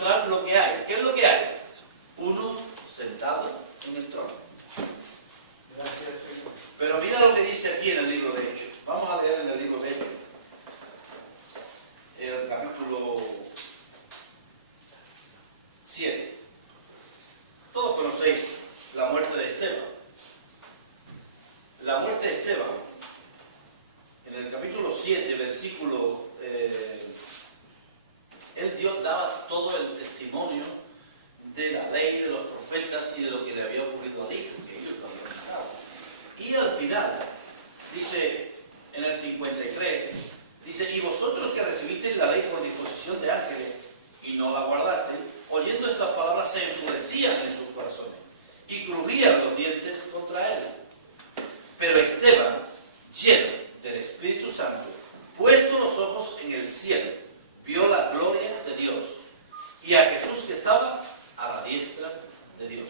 mostrar lo que hay. ¿Qué es lo que hay? Uno sentado en el trono. Gracias, Señor. Pero mira lo que dice aquí en el libro de Hechos. Vamos a leer en el libro de Hechos, el capítulo 7. Todos conocéis la muerte de Esteban. La muerte de Esteban, en el capítulo 7, versículo, Dios daba todo el testimonio de la ley, de los profetas y de lo que le había ocurrido al hijo, que ellos lo habían matado. Y al final, dice en el 53, dice, y vosotros que recibisteis la ley por disposición de ángeles y no la guardasteis, oyendo estas palabras se enfurecían en sus corazones y crujían los dientes contra él. Pero Esteban, lleno del Espíritu Santo, puesto los ojos en el cielo, vio la gloria de Dios y a Jesús que estaba a la diestra de Dios.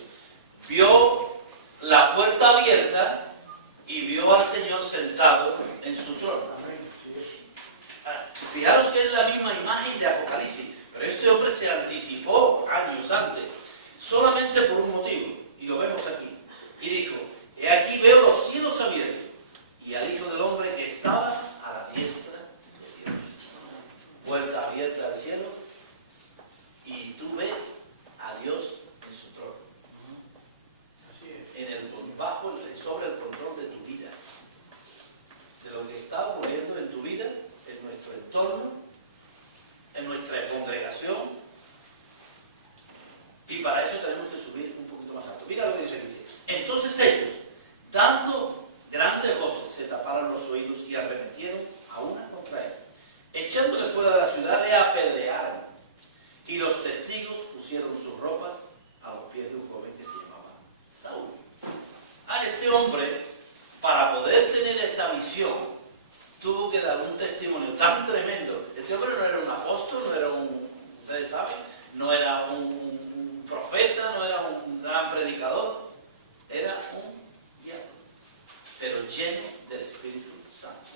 Vio la puerta abierta y vio al Señor sentado en su trono. Fijaros que es la misma imagen de Apocalipsis, pero este hombre se anticipó años antes, solamente por un motivo, y lo vemos aquí. Y dijo, he aquí veo los cielos abiertos y al Hijo del Hombre que estaba a la diestra de Dios. Puerta abierta al cielo y tú ves a Dios en su trono. Sobre el control de tu vida. De lo que está ocurriendo en tu vida, en nuestro entorno, en nuestra congregación. Y para eso tenemos que subir un poquito más alto. Mira lo que dice aquí. Entonces ellos, dando grande voces, se taparon los oídos y arremetieron a una contra él. Echándole fuera de la ciudad, le apedrearon. Y los testigos pusieron sus ropas a los pies de un joven que se llamaba Saúl. A este hombre, para poder tener esa visión, tuvo que dar un testimonio tan tremendo. Este hombre no era un apóstol, no era ustedes saben, no era un profeta, no era un gran predicador, era un diablo, pero lleno del Espíritu Santo.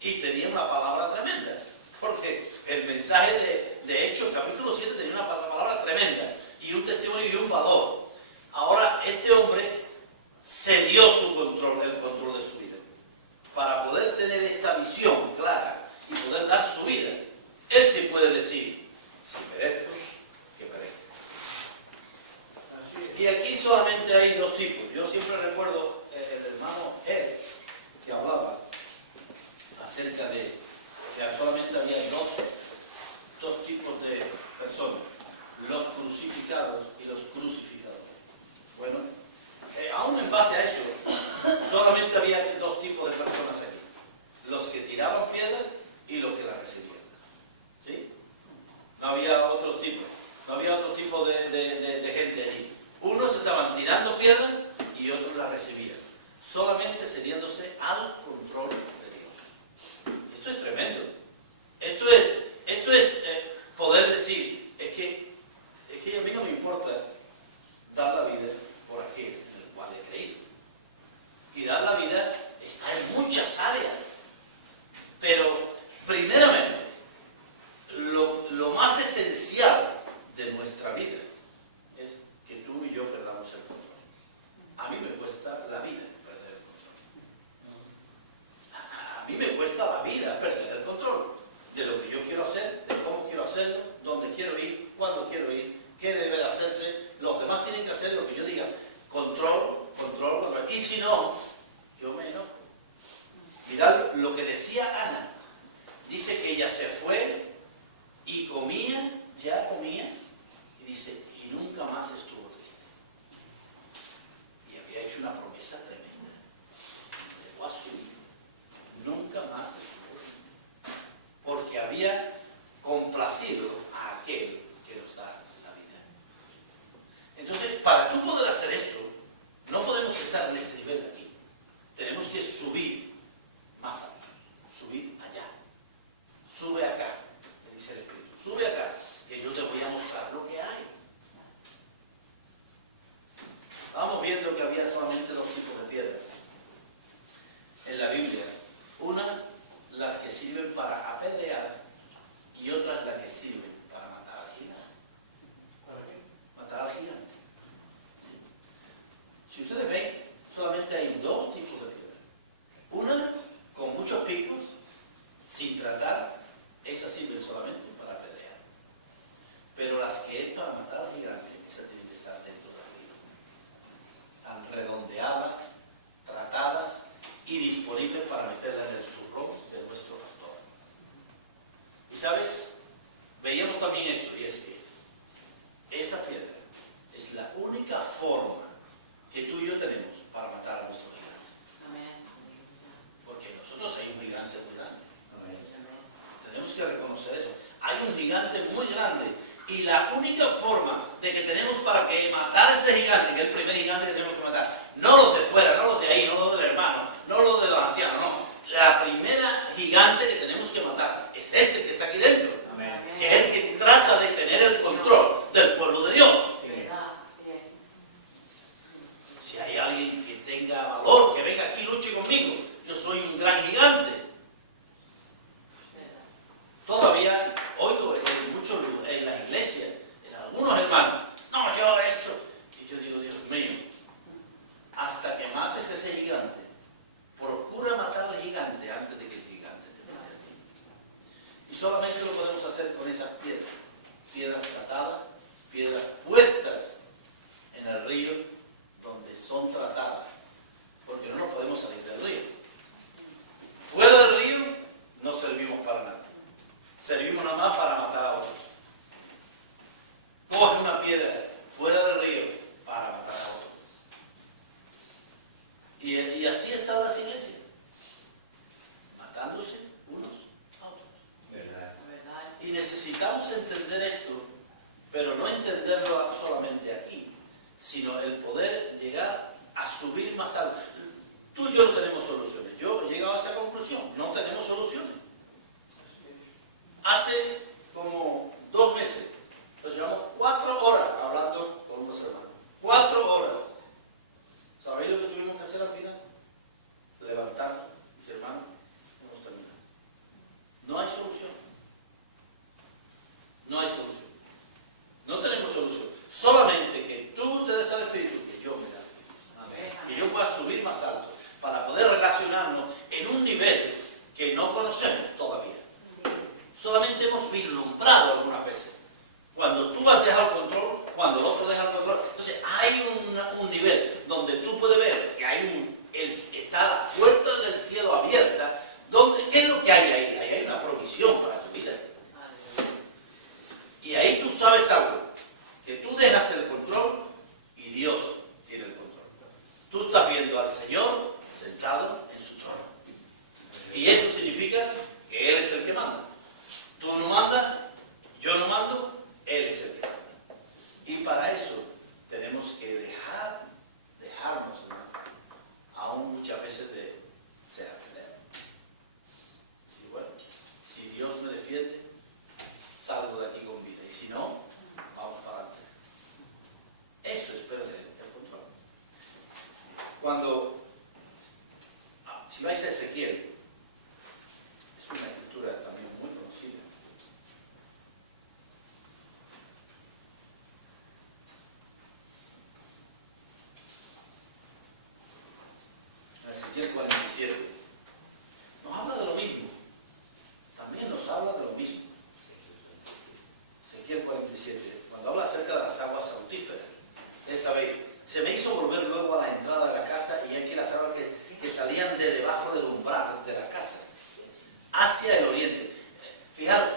Y tenía una palabra tremenda, porque el mensaje de Hechos, capítulo 7, tenía una palabra tremenda, y un testimonio y un valor. Ahora, este hombre cedió el control de su vida, para poder tener esta visión clara y poder dar su vida. Él sí puede decir, si merezco, que merezco. Y aquí solamente hay dos tipos. Yo siempre recuerdo el hermano Ed, que hablaba acerca de que solamente había dos tipos de personas, los crucificados y los crucificadores. Bueno, aún en base a eso, solamente había dos tipos de personas aquí, los que tiraban piedras y los que la recibían. ¿Sí? No había otros tipos, no había otro tipo de gente allí. Unos estaban tirando piedras y otros la recibían, solamente cediéndose al control de Dios. Esto es tremendo. Esto es poder decir, es que a mí no me importa dar la vida por aquel en el cual he creído. Y dar la vida está en muchas áreas. Pero, primeramente, lo más esencial de nuestra vida es que tú y yo perdamos el control. A mí me cuesta la vida perder el control. A mí me cuesta la vida perder el control de lo que yo quiero hacer, de cómo quiero hacerlo, dónde quiero ir, cuándo quiero ir, qué debe de hacerse. Los demás tienen que hacer lo que yo diga. Control, control, control. Y si no, yo me enojo. Mirad lo que decía Ana. Dice que ella se fue y comía, ya comía. Y dice, y nunca más estuvo triste. Y había hecho una promesa tremenda. Llegó a su hijo. Nunca más estuvo triste. Porque había complacido a aquel que nos da la vida. Entonces, para tú poder hacer esto, no podemos estar en este nivel aquí. Tenemos que subir más alto, subir allá. Sube acá, me dice el Espíritu. Sube acá, que yo te voy a mostrar lo que hay. Vamos viendo que había solamente dos tipos de piedras en la Biblia. Una, las que sirven para apedrear, y otras las que sirven para matar. veíamos también esto, y es que esa piedra es la única forma que tú y yo tenemos para matar a nuestros gigantes. Porque nosotros hay un gigante muy grande. Tenemos que reconocer eso. Hay un gigante muy grande y la única forma de que tenemos para que matar a ese gigante, que es el primer gigante que tenemos que matar, no los de fuera, no los de ahí, no los del hermano, no los de los ancianos, no. La primera gigante que tenemos que matar es este que está aquí dentro, que es el que trata de tener el control del pueblo de Dios. Si hay alguien que tenga valor, que venga aquí y luche conmigo, yo soy un gran gigante. Todavía oigo en muchos lugares, en las iglesias, en algunos hermanos, no, yo esto. Y yo digo, Dios mío, hasta que mates ese gigante, procura matar al gigante antes de que el gigante te mate a ti. Y solamente lo podemos hacer con esas piedras, piedras tratadas, piedras puestas en el río donde son tratadas, porque no nos podemos salir del río. Fuera del río no servimos para nada. Servimos nada más para matar a otros. Coge una piedra fuera del río para matar a otros. Y así están las iglesias, matándose unos a otros. Y necesitamos entender esto, pero no entenderlo solamente aquí, sino el poder llegar a subir más alto. Tú y yo no tenemos soluciones. Yo he llegado a esa conclusión, no tenemos soluciones. Hace como 2 meses, nos llevamos 4 horas hablando con unos hermanos. 4 horas. ¿Sabéis lo que tuvimos que hacer al final? Levantarnos y decir, hermano, hemos terminado. No hay solución. No hay solución. No tenemos solución. Solamente que tú te des al Espíritu, que yo me da. Que yo pueda subir más alto para poder relacionarnos en un nivel que no conocemos todavía. Solamente hemos vislumbrado algunas veces. Cuando tú has dejado el control, cuando el otro deja el control, entonces hay un nivel donde tú puedes ver que hay está la puerta del cielo abierta. ¿Qué es lo que hay ahí? Ahí hay una provisión para tu vida. Y ahí tú sabes algo, que tú dejas el control y Dios tiene el control. Tú estás viendo al Señor sentado en su trono. Y eso significa que Él es el que manda. Tú no mandas, yo no mando, Él es el que manda. Y para eso tenemos que dejarnos, aún muchas veces de ser aprender. Sí, bueno, si Dios me defiende, salgo de aquí con vida. Y si no, vamos para adelante. Eso es perder el control. Si vais a Ezequiel, es una escritura también muy conocida. Ezequiel 47. Nos habla de lo mismo. También nos habla de lo mismo. Ezequiel 47. Cuando habla acerca de las aguas sautíferas. Ustedes sabéis, se me hizo volver luego a la entrada de la casa y aquí las aguas que salían de debajo del umbral de la casa, hacia el oriente. Fijaros,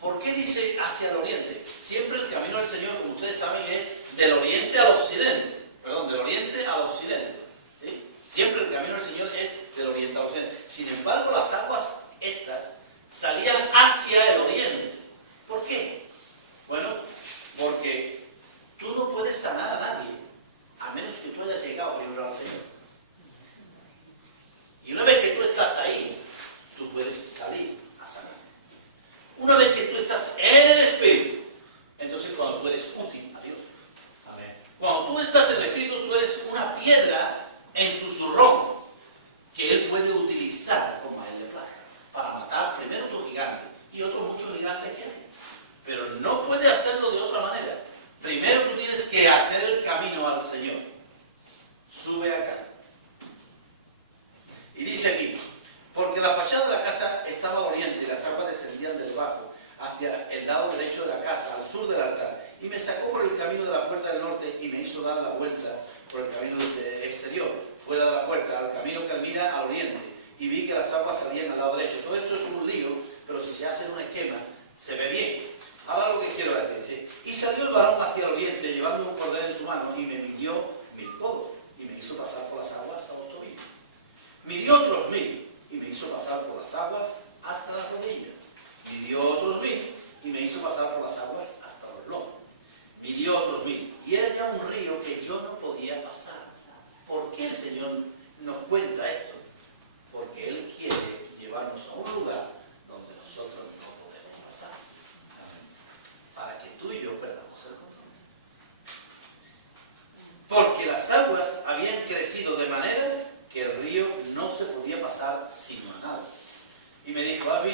¿por qué dice hacia el oriente? Siempre el camino del Señor, como ustedes saben, es del oriente al occidente. Perdón, del oriente al occidente. ¿Sí? Siempre el camino del Señor es del oriente al occidente. Sin embargo, las aguas estas salían hacia el oriente. ¿Por qué? Bueno, porque tú no puedes sanar a nadie, a menos que tú hayas llegado primero al Señor. Y una vez que tú estás ahí, tú puedes salir a sanar. Una vez que tú estás en el Espíritu, entonces cuando tú eres útil a Dios. Amén. Cuando tú estás en el Espíritu, tú eres una piedra en su zurrón que Él puede utilizar como a Él le plazca para matar primero tu gigante y otros muchos gigantes que hay. Pero no puede hacerlo de otra manera. Primero tú tienes que hacer el camino al Señor. Sube acá. Y dice aquí, porque la fachada de la casa estaba al oriente y las aguas descendían de debajo hacia el lado derecho de la casa, al sur del altar, y me sacó por el camino de la puerta del norte y me hizo dar la vuelta por el camino exterior, fuera de la puerta, al camino que mira al oriente, y vi que las aguas salían al lado derecho. Todo esto es un lío, pero si se hace en un esquema, se ve bien.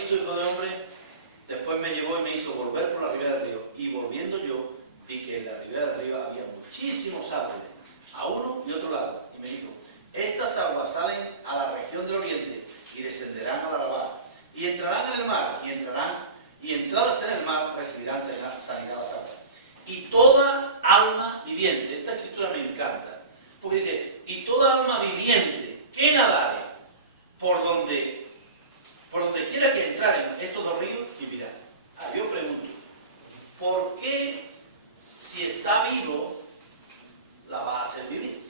Cristo, Hijo de Hombre, después me llevó y me hizo volver por la ribera del río. Y volviendo yo, vi que en la ribera del río había muchísimos árboles, a uno y otro lado. Y me dijo, estas aguas salen a la región del oriente y descenderán a la Arabá, y entrarán en el mar, y entradas en el mar recibirán sanidad las aguas. Y toda alma viviente, esta escritura me encanta, porque dice, y toda alma viviente que nadare por donde quiera que entraren estos dos ríos, vivirá. Yo pregunto, ¿por qué si está vivo la va a hacer vivir?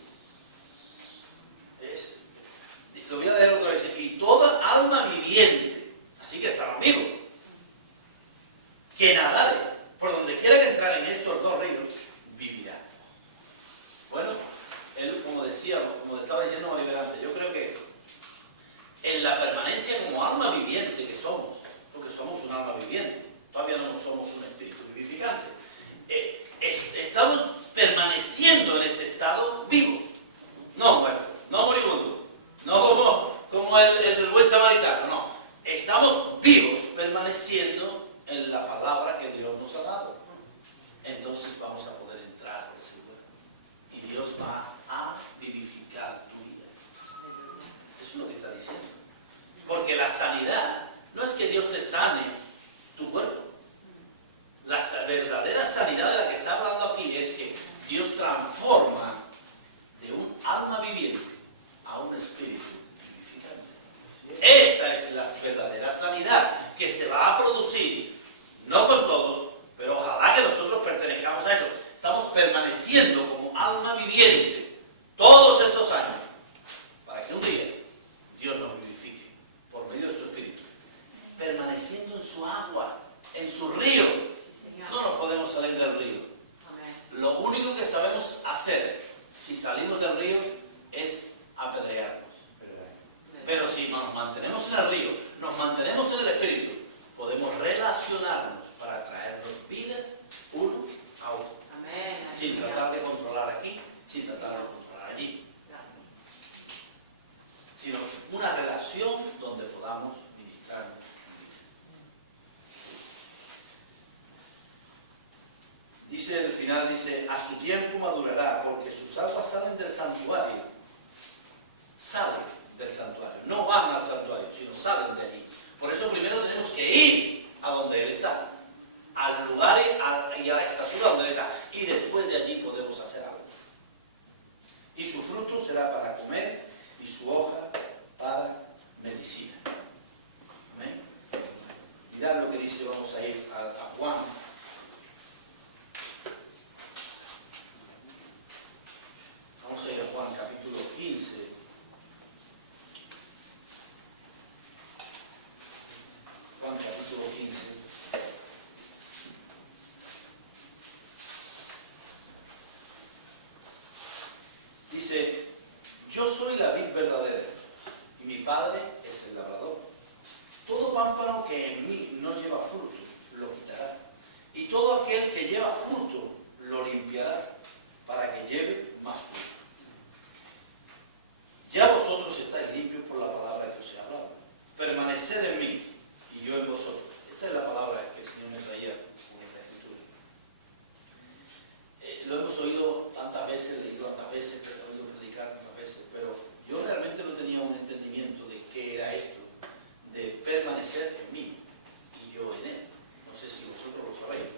Lo voy a leer otra vez. Y toda alma viviente, así que estaban vivos, que nadare por donde quiera que entraren estos dos ríos, vivirá. Bueno, él, como decíamos, como estaba diciendo Oliver antes, yo creo que en la permanencia como alma viviente que somos, porque somos un alma viviente, todavía no somos un espíritu vivificante, estamos permaneciendo en ese estado vivos, no muertos, no moribundos, no como el del buen samaritano, no, estamos vivos permaneciendo en la palabra que Dios nos ha dado. Entonces vamos a poder entrar por ese lugar y Dios va a vivificar tu vida. Eso es lo que está diciendo. Porque la sanidad no es que Dios te sane tu cuerpo. La verdadera sanidad de la que está hablando aquí es que Dios transforma de un alma viviente a un espíritu vivificante. Esa es la verdadera sanidad que se va a producir, no con todos, pero ojalá que nosotros pertenezcamos a eso. Estamos permaneciendo como alma viviente todos estos años para que un día Dios nos vivifique por medio de su espíritu, permaneciendo en su agua, en su río. No nos podemos salir del río. Lo único que sabemos hacer si salimos del río es apedrearnos. Pero si nos mantenemos en el río, nos mantenemos en el espíritu, podemos relacionarnos para traernos vida uno a otro. Sin tratar de controlar aquí, sin tratar de controlar allí. Sino una relación donde podamos ministrarnos. Dice, el final dice, a su tiempo madurará, porque sus aguas salen del santuario. Salen del santuario. No van al santuario, sino salen de allí. Por eso primero tenemos que ir a donde Él está. Al lugar y a la estatura donde Él está. Y después de allí podemos hacer algo. Y su fruto será para comer y su hoja para medicina. Amén. Mirad lo que dice, vamos a ir a Juan. Vamos a ir a Juan capítulo 15. Juan capítulo 15. Dice, yo soy la vid verdadera y mi Padre es el labrador. Todo pámpano que en mí no lleva fruto, lo quitará. Y todo aquel que lleva fruto, lo limpiará, para que lleve más fruto. Ya vosotros estáis limpios por la palabra que os he hablado. Permaneced en mí y yo en vosotros. Esta es la palabra que el Señor me traía con esta escritura. Lo hemos oído tantas veces, leído tantas veces, pero oído predicar tantas veces, pero yo realmente no tenía un entendimiento de qué era esto, de permanecer en mí y yo en Él. No sé si vosotros lo sabéis,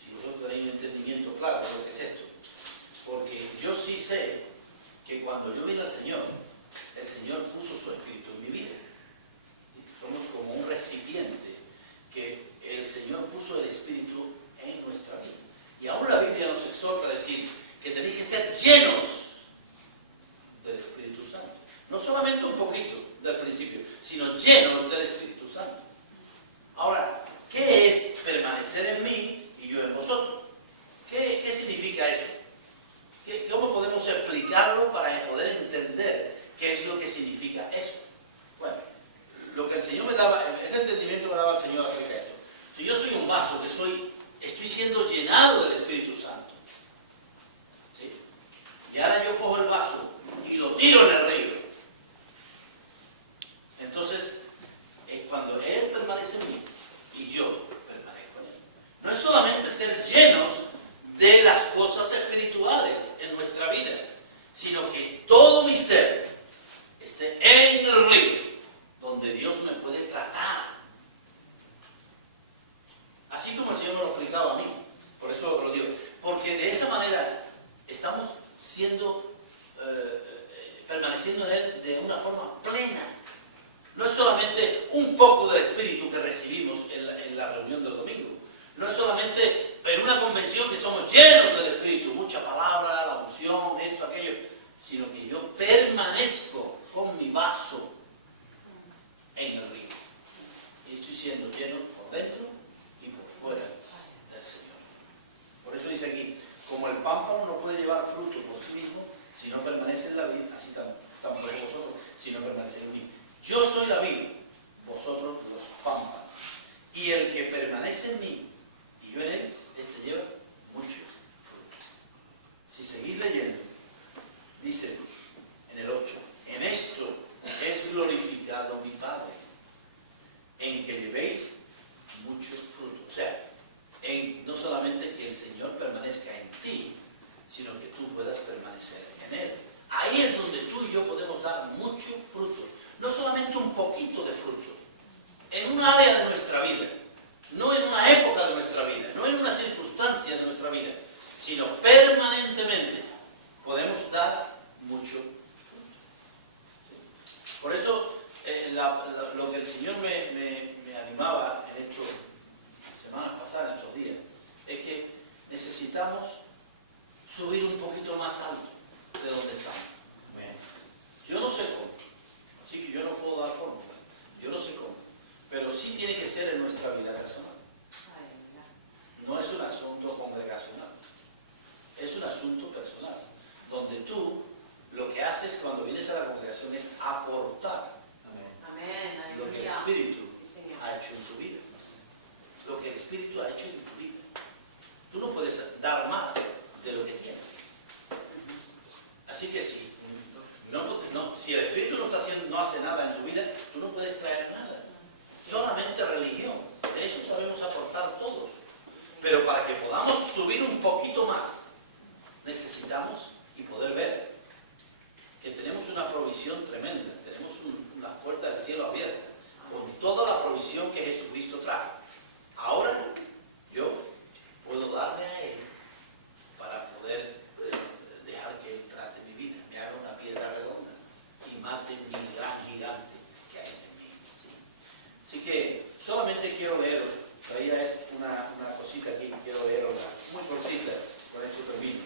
si vosotros tenéis un entendimiento claro de lo que es esto. Porque yo sí sé que cuando yo vine al Señor, el Señor puso su espíritu en mi vida. Somos como un recipiente que el Señor puso el espíritu en nuestra vida. Y aún la Biblia nos exhorta a decir que tenéis que ser llenos del Espíritu Santo. No solamente un poquito del principio, sino llenos del Espíritu Santo. Ahora, ¿qué es permanecer en mí y yo en vosotros? ¿Qué significa eso? ¿Cómo podemos explicarlo para poder entender qué es lo que significa eso? Bueno, lo que el Señor me daba, ese entendimiento me daba el Señor acerca de esto. Si yo soy un vaso que estoy siendo llenado del Espíritu Santo, ¿sí? Y ahora yo cojo el vaso y lo tiro en el río. Entonces, cuando Él permanece en solamente en una convención que somos llenos del Espíritu, mucha palabra, la unción, esto, aquello, sino que yo permanezco con mi vaso en el río. Y estoy siendo lleno por dentro y por fuera del Señor. Por eso dice aquí, como el pámpano no puede llevar fruto por sí mismo, si no permanece en la vid, así tampoco vosotros, si no permanece en mí. Yo soy la vid, vosotros los pámpanos. Y el que permanece en mí y yo en él, este lleva mucho fruto. Si seguís leyendo, dice en el 8, en esto es glorificado mi Padre, en que llevéis mucho fruto. O sea, no solamente que el Señor permanezca en ti, sino que tú puedas permanecer en Él. Ahí es donde tú y yo podemos dar mucho fruto. No solamente un poquito de fruto, en un área de nuestra vida, no en una época de nuestra vida, no en una circunstancia de nuestra vida, sino permanentemente podemos dar mucho fruto. Por eso, lo que el Señor me animaba en estas semanas pasadas, en estos días, es que necesitamos subir un poquito más alto de donde estamos. Yo no sé cómo, así que yo no puedo dar fórmula, yo no sé cómo, pero sí tiene que ser en nuestra vida personal. No es un asunto congregacional, es un asunto personal, donde tú lo que haces cuando vienes a la congregación es aportar lo que el Espíritu ha hecho en tu vida. Lo que el Espíritu ha hecho en tu vida. Tú no puedes dar más de lo que tienes. Así que si el Espíritu no hace nada en tu vida, tú no puedes traer nada. Solamente religión. De eso sabemos aportar todos. Pero para que podamos subir un poquito más, necesitamos y poder ver que tenemos una provisión tremenda. Tenemos las puertas del cielo abiertas, con toda la provisión que Jesucristo trajo. Ahora yo puedo darme a Él para poder dejar que Él trate mi vida, me haga una piedra redonda y mate mi gran gigante que hay en mí. ¿Sí? Así que solamente quiero leeros, traía una cosita aquí, quiero leeros muy cortita, con esto termino.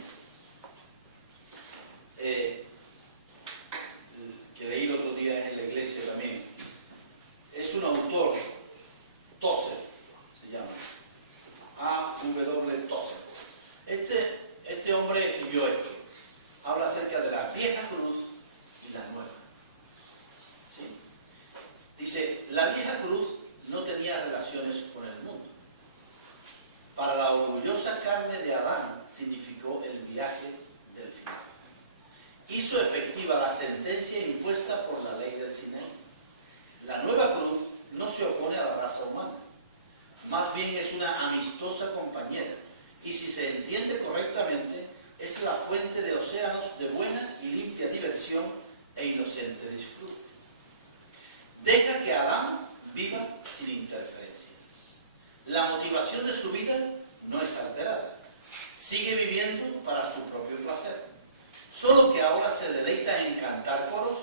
Que leí el otro día en la iglesia también. Es un autor, Tozer se llama, A.W. Tozer. Este hombre escribió esto. Habla acerca de la vieja cruz y la nueva. ¿Sí? Dice, la vieja cruz no tenía relaciones con el mundo. Para la orgullosa carne de Adán significó el viaje del final. Hizo efectiva la sentencia impuesta por la ley del Sinaí. La nueva cruz no se opone a la raza humana. Más bien es una amistosa compañera. Y si se entiende correctamente, es la fuente de océanos de buena y limpia diversión e inocente disfrute. Deja que Adán viva sin interferencia. La motivación de su vida no es alterada. Sigue viviendo para su propio placer. Solo que ahora se deleita en cantar coros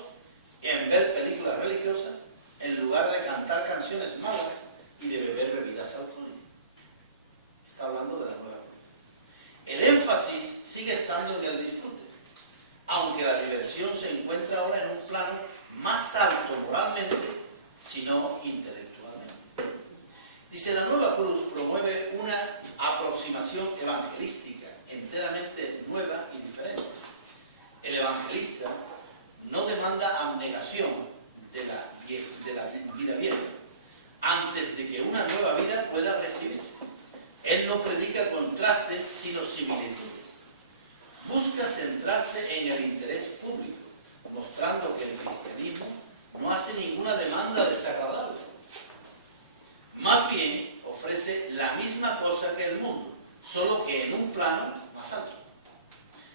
y en ver películas religiosas en lugar de cantar canciones malas y de beber bebidas alcohólicas. Está hablando de la nueva cruz. El énfasis sigue estando en el disfrute, aunque la diversión se encuentra ahora en un plano más alto moralmente, sino intelectualmente. Dice, la nueva cruz promueve una aproximación evangelística enteramente nueva y diferente. El evangelista no demanda abnegación de la vida vieja antes de que una nueva vida pueda recibirse. Él no predica contrastes sino similitudes. Busca centrarse en el interés público, mostrando que el cristianismo no hace ninguna demanda desagradable. Más bien ofrece la misma cosa que el mundo, solo que en un plano más alto.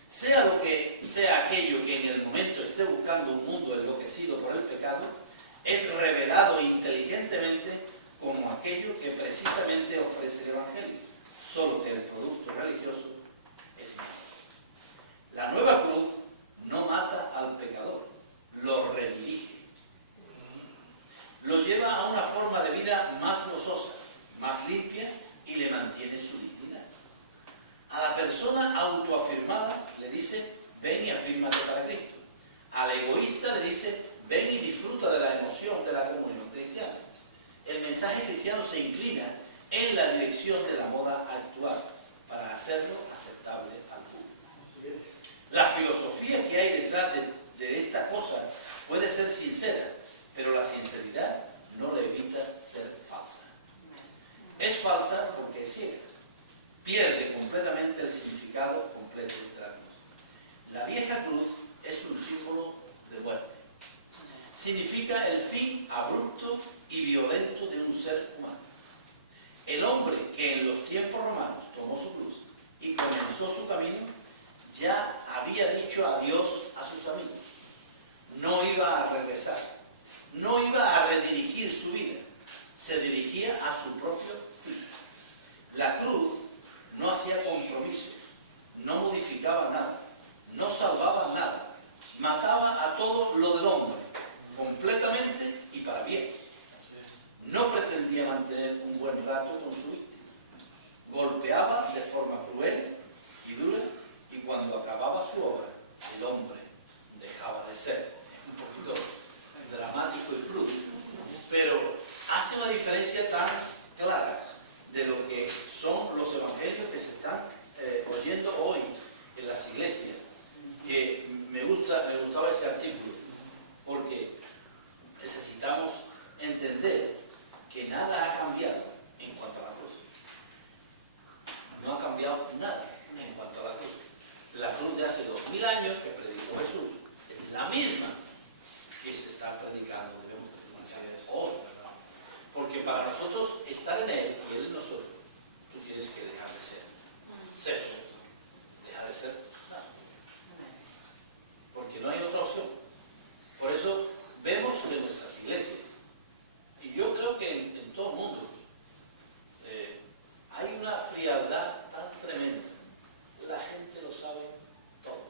Sea lo que sea aquello que en el momento esté buscando un mundo enloquecido por el pecado, es revelado inteligentemente como aquello que precisamente ofrece el Evangelio, solo que el producto religioso es malo. La nueva cruz no mata al pecador, lo redirige. Lo lleva a una forma de vida más gozosa, más limpia y le mantiene su dignidad. persona autoafirmada le dice, ven y afírmate para Cristo. Al egoísta le dice, ven y disfruta de la emoción de la comunión cristiana. El mensaje cristiano se inclina en la dirección de la moda actual para hacerlo aceptable al público. La filosofía que hay detrás de esta cosa puede ser sincera, pero la sinceridad no le evita ser falsa. Es falsa porque es ciega. Pierde completamente el significado completo de la cruz. La vieja cruz es un símbolo de muerte. Significa el fin abrupto y violento de un ser humano. El hombre que en los tiempos romanos tomó su cruz y comenzó su camino, ya había dicho adiós a sus amigos. No iba a regresar, no iba a redirigir su vida, se dirigía a su propio fin. La cruz no hacía compromisos, no modificaba nada, no salvaba nada, mataba a todo lo del hombre, completamente y para bien. No pretendía mantener un buen rato con su víctima. Golpeaba de forma cruel y dura, y cuando acababa su obra, el hombre dejaba de ser. Es un poquito dramático y crudo, pero hace una diferencia tan clara de lo que son los evangelios que se están oyendo hoy en las iglesias, que me gustaba ese artículo, porque necesitamos entender que nada ha cambiado en cuanto a la cruz. No ha cambiado nada en cuanto a la cruz. La cruz de hace 2000 años que predicó Jesús es la misma que se está predicando, debemos predicar hoy. Porque para nosotros estar en Él y Él en nosotros, tú tienes que dejar de ser. Dejar de ser nada. Porque no hay otra opción. Por eso vemos de nuestras iglesias, y yo creo que en todo el mundo, hay una frialdad tan tremenda. La gente lo sabe todo.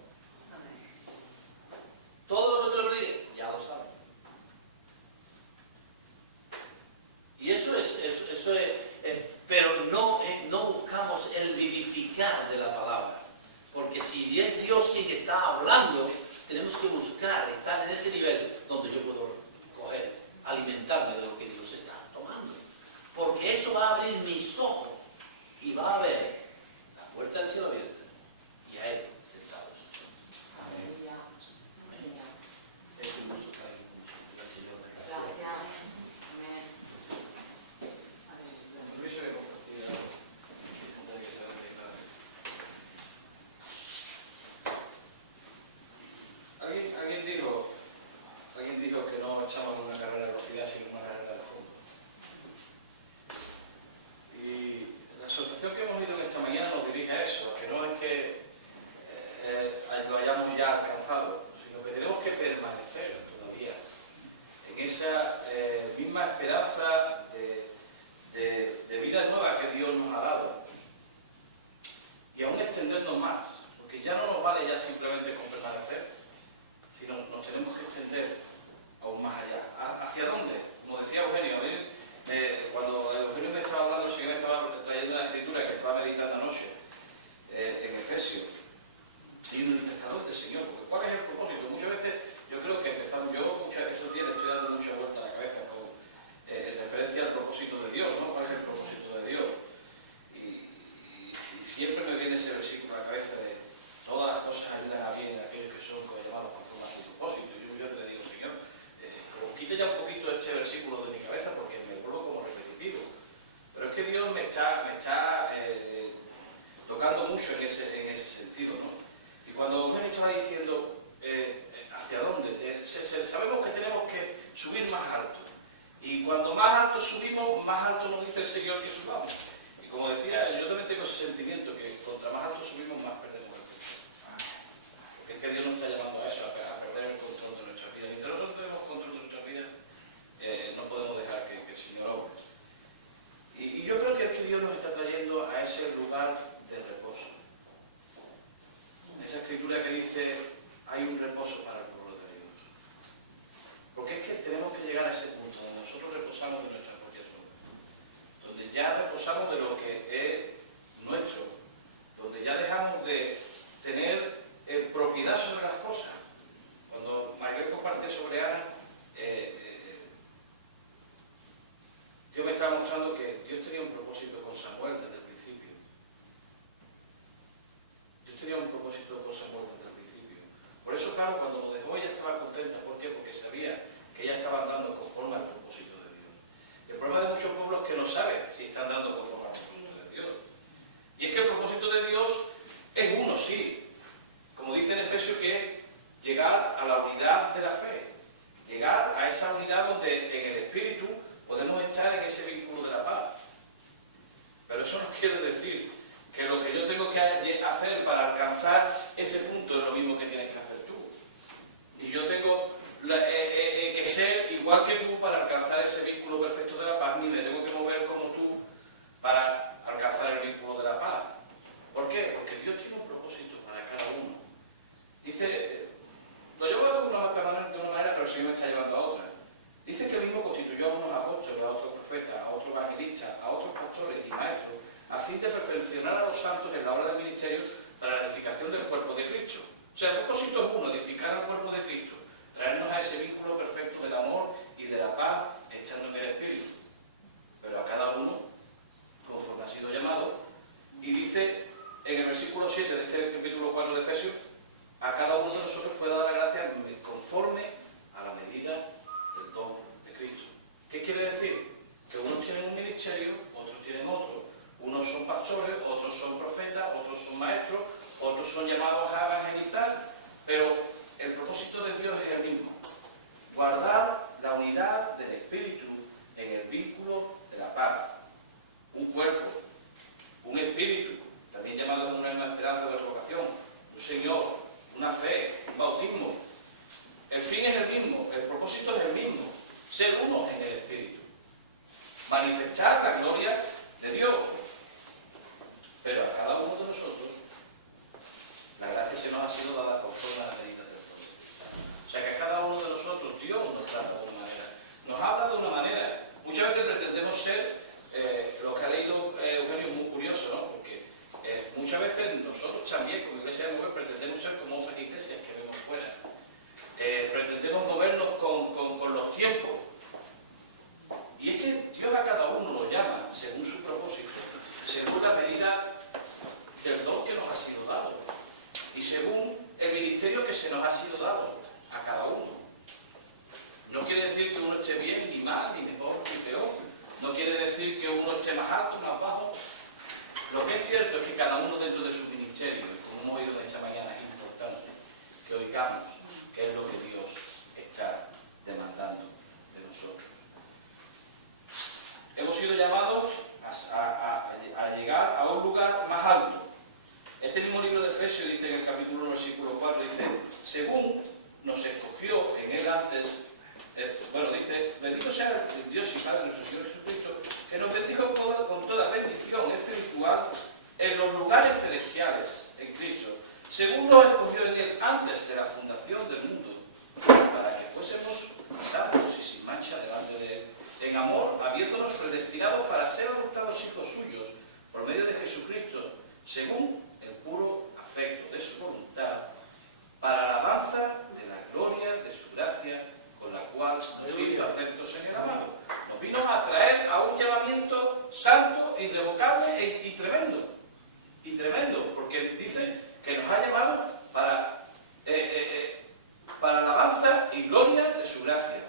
Todo lo que te lo diga, ya lo sabe. Y eso es, pero no buscamos el vivificar de la palabra. Porque si es Dios quien está hablando, tenemos que buscar estar en ese nivel donde yo puedo coger, alimentarme de lo que Dios está tomando. Porque eso va a abrir mis ojos y va a ver la puerta del cielo abierta y a Él sentados. Amén. Es un gusto estar aquí con ustedes. Gracias, Señor. Gracias. Permiso de compartir algo. Tiene que ser claro. Alguien dijo que no echamos una carrera de velocidad, sino una carrera de fondo. Y la exhortación que hemos oído en esta mañana nos dirige a eso, que no es que lo hayamos ya alcanzado, sino que tenemos que permanecer todavía en esa misma esperanza de vida nueva que Dios nos ha dado. Y aún extendernos más, porque ya no nos vale ya simplemente con permanecer, sino nos tenemos que extender aún más allá. ¿Hacia dónde? Como decía Eugenio, cuando Eugenio me estaba hablando, el Señor me estaba trayendo una escritura que estaba meditando anoche en Efesios, y un manifestador del Señor, porque ¿cuál es el propósito? Muchas veces yo creo que empezamos, estos días le estoy dando mucha vuelta a la cabeza en referencia al propósito de Dios, ¿no? ¿Cuál es el propósito de Dios? Y siempre me viene ese versículo a la cabeza de todas las cosas ayudan a bien a aquellos que son llamados por forma de propósito. Y yo muchas veces le digo, Señor, quita ya un poquito este versículo de mi cabeza porque me vuelvo como repetitivo. Pero es que Dios me está tocando mucho en ese sentido, ¿no? Y cuando me estaba diciendo hacia dónde, sabemos que tenemos que subir más alto. Y cuando más alto subimos, más alto nos dice el Señor que subamos. Y como decía, yo también tengo ese sentimiento que contra más alto subimos, más perdemos el control. Porque es que Dios nos está llamando a eso, a perder el control de nuestras vidas. Mientras nosotros tenemos control de nuestras vidas, no podemos dejar que el Señor obre. Y yo creo que es que Dios nos está trayendo a ese lugar de reposo. Esa escritura que dice, hay un reposo para el pueblo de Dios. Porque es que tenemos que llegar a ese punto donde nosotros reposamos de nuestras propias obras, donde ya reposamos de lo que es nuestro, donde ya dejamos para alcanzar ese punto es lo mismo que tienes que hacer tú. Y yo tengo que ser igual que tú para alcanzar ese vínculo perfecto de la paz, ni me tengo que mover como tú para alcanzar el vínculo de la paz. ¿Por qué? Porque Dios tiene un propósito para cada uno. Dice, lo llevo de una manera, pero el Señor me está llevando a otra. Dice que el mismo constituyó a unos apóstoles, a otros profetas, a otros evangelistas, a otros pastores y maestros, a fin de perfeccionar a los santos en la obra del ministerio para la edificación del cuerpo de Cristo. O sea, el propósito es uno, edificar al cuerpo de Cristo, traernos a ese vínculo perfecto del amor y de la paz, echando en el Espíritu. Pero a cada uno, conforme ha sido llamado, y dice en el versículo 7 de este capítulo 4 de Efesios, a cada uno de nosotros fue dada la gracia conforme a la medida del don de Cristo. ¿Qué quiere decir? Que unos tienen un ministerio, otros tienen otro. Unos son pastores, otros son profetas, otros son maestros, otros son llamados a evangelizar, pero el propósito de Dios es el mismo. Guardar la unidad del Espíritu en el vínculo de la paz. Un cuerpo, un espíritu, también llamado una esperanza de revocación, un Señor, una fe, un bautismo. El fin es el mismo, el propósito es el mismo, ser uno en el Espíritu. Manifestar la gloria de Dios. Pero a cada uno de nosotros, la gracia se nos ha sido dada conforme a la medida del propósito. O sea que a cada uno de nosotros Dios nos trata de una manera, nos habla de una manera. Muchas veces pretendemos ser, lo que ha leído Eugenio es muy curioso, ¿no? Porque muchas veces nosotros también, como Iglesia de Mujer, pretendemos ser como otras iglesias que vemos fuera. Pretendemos movernos con los tiempos. Y es que Dios a cada uno lo llama según su propósito, según la medida del don que nos ha sido dado y según el ministerio que se nos ha sido dado a cada uno. No quiere decir que uno esté bien, ni mal, ni mejor, ni peor. No quiere decir que uno esté más alto, más bajo. Lo que es cierto es que cada uno dentro de su ministerio, como hemos oído esta mañana, es importante que oigamos qué es lo que Dios está demandando de nosotros. Hemos sido llamados a llegar a un lugar más alto. Este mismo libro de Efesios dice en el capítulo 1, versículo 4, dice, según nos escogió en él antes, dice, bendito sea el Dios y Padre de nuestro Señor Jesucristo, que nos bendijo con toda bendición espiritual en los lugares celestiales en Cristo, según nos escogió en él antes de la fundación del mundo, para que fuésemos santos y sin mancha delante de él, en amor, habiéndonos predestinados para ser adoptados hijos suyos por medio de Jesucristo, según el puro afecto de su voluntad, para alabanza de la gloria de su gracia, con la cual nos hizo aceptos en el amado. Nos vino a traer a un llamamiento santo, irrevocable y tremendo. Y tremendo, porque dice que nos ha llamado para alabanza y gloria de su gracia.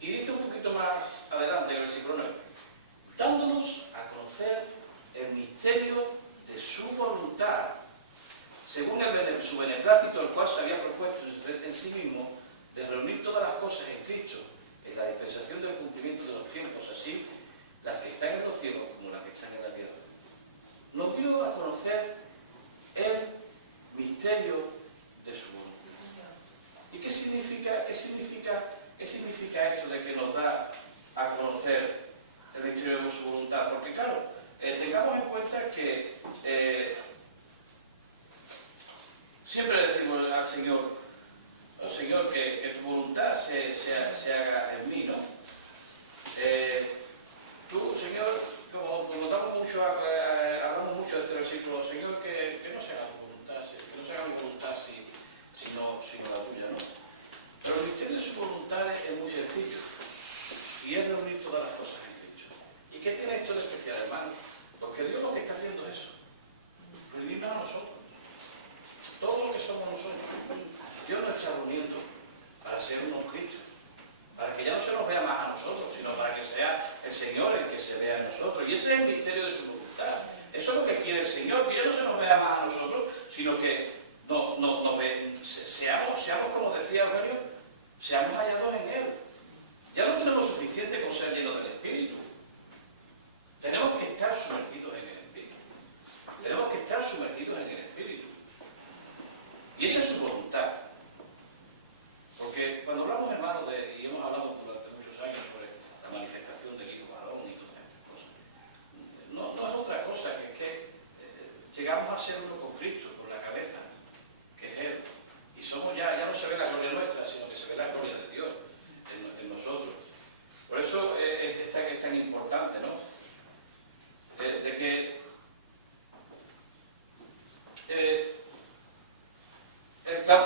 Y dice un poquito más adelante en el versículo 9, dándonos a conocer el misterio de su voluntad, según su beneplácito, el cual se había propuesto en sí mismo de reunir todas las cosas en Cristo, en la dispensación del cumplimiento de los tiempos, así las que están en los cielos como las que están en la tierra. Nos dio a conocer el misterio de su voluntad. ¿Y qué significa esto de que nos da a conocer el misterio de su voluntad? Porque claro, tengamos en cuenta que siempre le decimos al Señor, oh Señor, que tu voluntad se haga en mí, ¿no? Tú, Señor, como hablamos mucho de este versículo, Señor, que no se haga tu voluntad, que no se haga mi voluntad sino la tuya, ¿no? Pero el misterio de su voluntad es muy sencillo y es reunir todas las cosas en Cristo. ¿Y qué tiene esto de especial, hermano? Porque Dios lo que está haciendo es eso, reunirnos a nosotros, todo lo que somos nosotros. Dios nos está uniendo para ser unos Cristos, para que ya no se nos vea más a nosotros, sino para que sea el Señor el que se vea en nosotros. Y ese es el misterio de su voluntad. Eso es lo que quiere el Señor, que ya no se nos vea más a nosotros, sino que seamos, como decía Eugenio, seamos hallados en Él. Ya no tenemos suficiente con ser llenos del Espíritu. Tenemos que estar sumergidos en el Espíritu. Tenemos que a ser uno con Cristo, con la cabeza, que es Él. Y somos ya no se ve la gloria nuestra, sino que se ve la gloria de Dios en nosotros. Por eso es tan importante, ¿no? De que